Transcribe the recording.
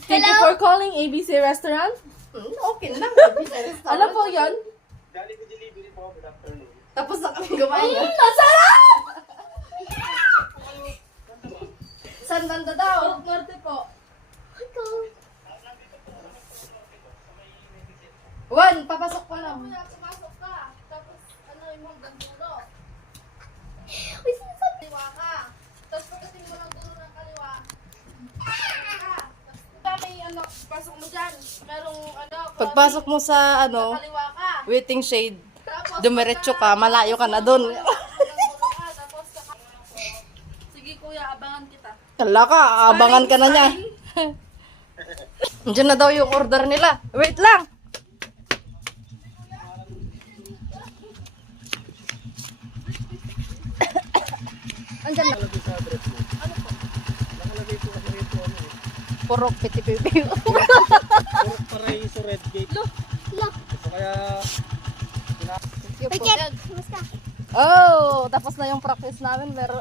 Thank you for calling ABC Restaurant. Okay na lang. Ano po yun? Jollibee delivery po. Good afternoon. Tapos na kami kumain. Masarap! Saan banda daw? Norte po. Juan, papasok pa lang. Pumasok ka. Tapos, ano yung hanggang dulo. Uy, sinasabi. Kaliwa ka. Tapos pagdating mo ng dulo ng kaliwa, ka. Tapos may ano, pasok mo dyan. Merong ano, Pagpasok mo sa kaliwa ka. waiting shade, Tapos, dumiretso ka, malayo ka na doon. hanggang dulo ka. Tapos, sige kuya, abangan kita. Kala ka, aabangan ka na niya. Diyan na daw yung order nila. Wait lang! Andyan na. Nakalagay sa address mo. Ano po? Nakalagay po kasi rito ano eh. Purok piti-pipi. Purok Paraiso Red Gate. Look. So kaya... Wait, Kat. Kamusta? Oh, tapos na yung practice namin. Pero